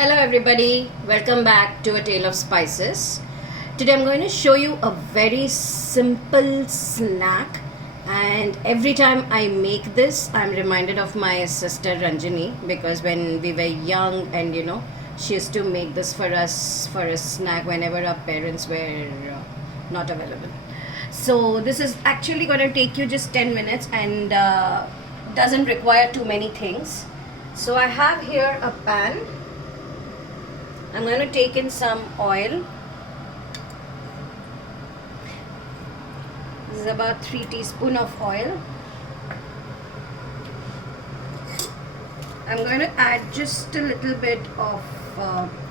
Hello everybody, welcome back to A Tale of Spices. Today I'm going to show you a very simple snack, and every time I make this I'm reminded of my sister Ranjani, because when we were young and she used to make this for us for a snack whenever our parents were not available. So this is actually going to take you just 10 minutes and doesn't require too many things. So I have here a pan. I'm going to take in some oil. This is about 3 teaspoons of oil. I'm going to add just a little bit of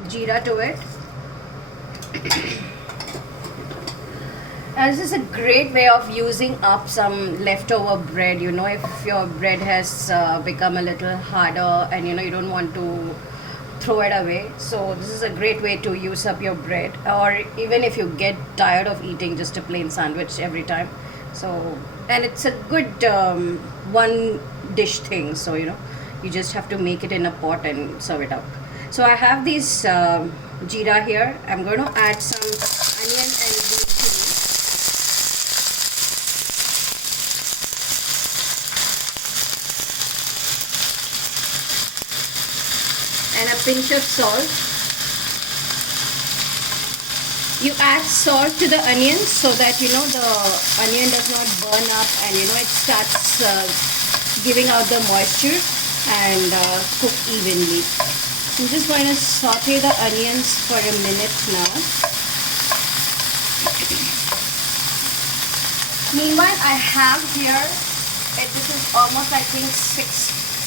jeera to it. This is a great way of using up some leftover bread. If your bread has become a little harder and you don't want to throw it away, so this is a great way to use up your bread, or even if you get tired of eating just a plain sandwich every time. And it's a good one dish thing, so you just have to make it in a pot and serve it up. So I have this jeera here. I'm going to add some onion and green chili. And a pinch of salt. You add salt to the onions so that the onion does not burn up, and it starts giving out the moisture and cook evenly. I'm just going to saute the onions for a minute now. Meanwhile, I have here, this is almost I think 6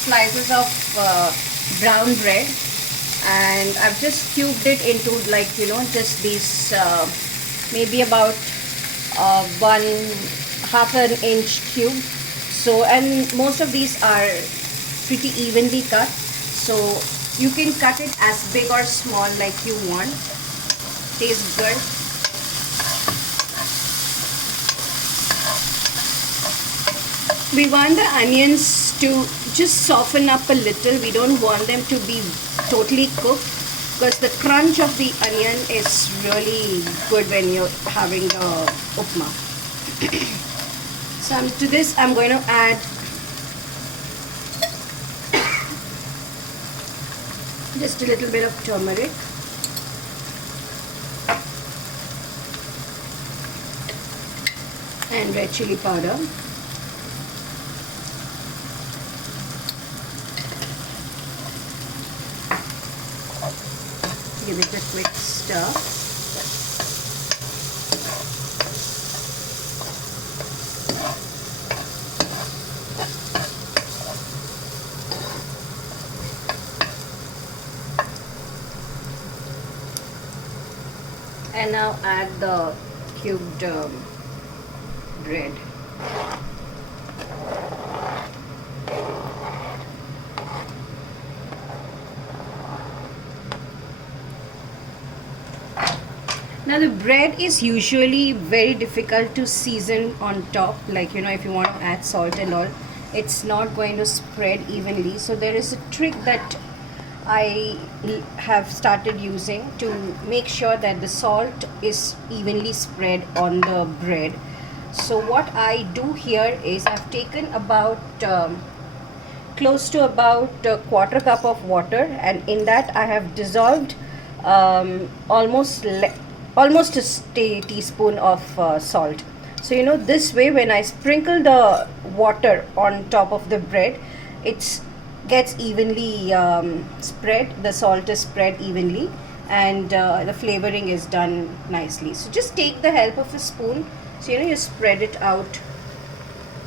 slices of brown bread, and I've just cubed it into just these maybe about 1/2 an inch cube. So, and most of these are pretty evenly cut, so you can cut it as big or small like you want. Tastes good. We want the onions to just soften up a little. We don't want them to be totally cooked, because the crunch of the onion is really good when you're having the upma. So to this I'm going to add just a little bit of turmeric. And red chili powder. Give it a quick stir. And now add the cubed bread. Now the bread is usually very difficult to season on top, like if you want to add salt and all, it's not going to spread evenly. So there is a trick that I have started using to make sure that the salt is evenly spread on the bread. So what I do here is I've taken about close to about a 1/4 cup of water, and in that I have dissolved almost a teaspoon of salt. So this way, when I sprinkle the water on top of the bread, it gets evenly spread. The salt is spread evenly, and the flavoring is done nicely. So just take the help of a spoon. So you spread it out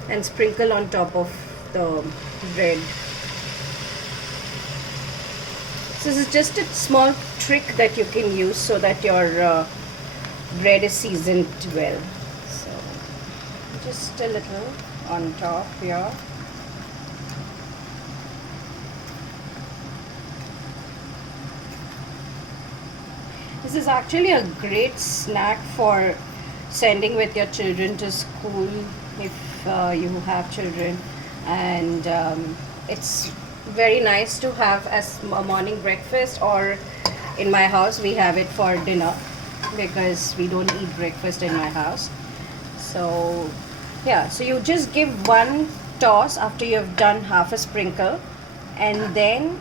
and sprinkle on top of the bread. So this is just a small trick that you can use so that your bread is seasoned well. So just a little on top here. This is actually a great snack for sending with your children to school if you have children, and it's very nice to have as a morning breakfast, or in my house we have it for dinner because we don't eat breakfast in my house. So yeah, so you just give one toss after you have done half a sprinkle, and then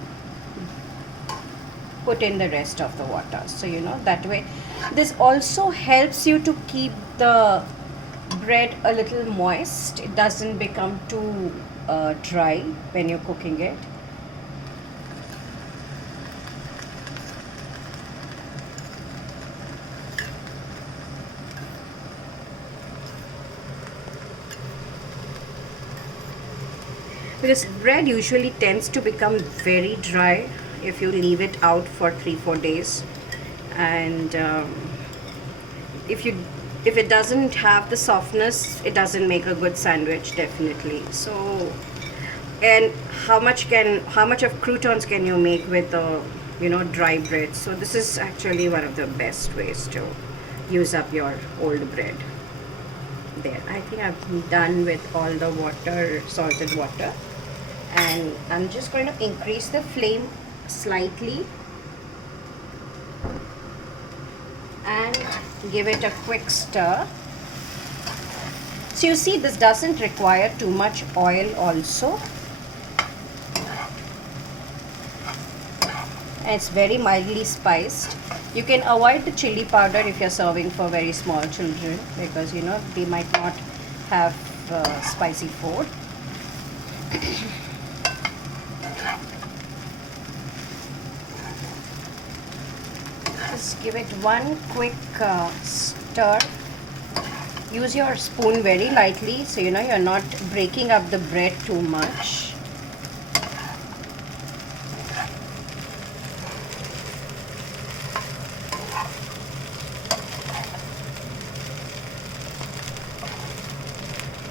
put in the rest of the water. So that way, this also helps you to keep the bread a little moist. It doesn't become too dry when you're cooking it. Because bread usually tends to become very dry if you leave it out for 3-4 days, and if it doesn't have the softness, it doesn't make a good sandwich, definitely. So, and how much of croutons can you make with dry bread? So this is actually one of the best ways to use up your old bread. There, I think I'm done with all the water, salted water, and I'm just going to increase the flame slightly and give it a quick stir. So you see, this doesn't require too much oil also, and it's very mildly spiced. You can avoid the chili powder if you're serving for very small children, because they might not have spicy food. Just give it one quick stir. Use your spoon very lightly, so you're not breaking up the bread too much.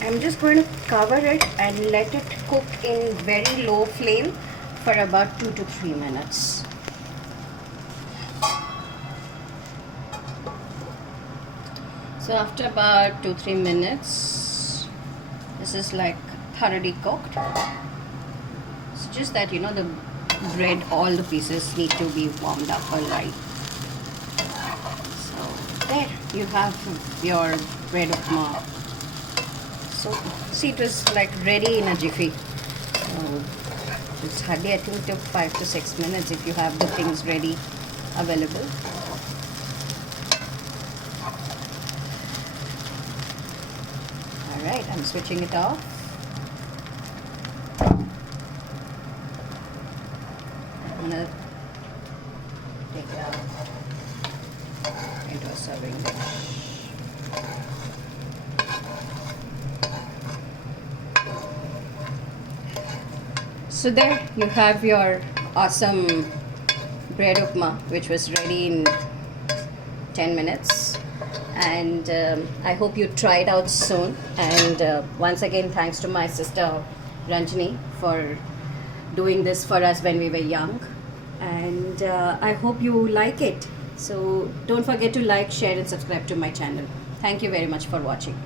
I'm just going to cover it and let it cook in very low flame for about 2 to 3 minutes. So after about 2-3 minutes, this is like thoroughly cooked. It's just that the bread, all the pieces need to be warmed up alright. So there you have your bread upma. So see, it was like ready in a jiffy. So it's hardly, I think, took 5 to 6 minutes if you have the things ready available. Alright, I'm switching it off. I'm gonna take it out into a serving dish. So there you have your awesome bread upma, which was ready in 10 minutes. And I hope you try it out soon. And once again, thanks to my sister Ranjani for doing this for us when we were young. And I hope you like it. So don't forget to like, share and subscribe to my channel. Thank you very much for watching.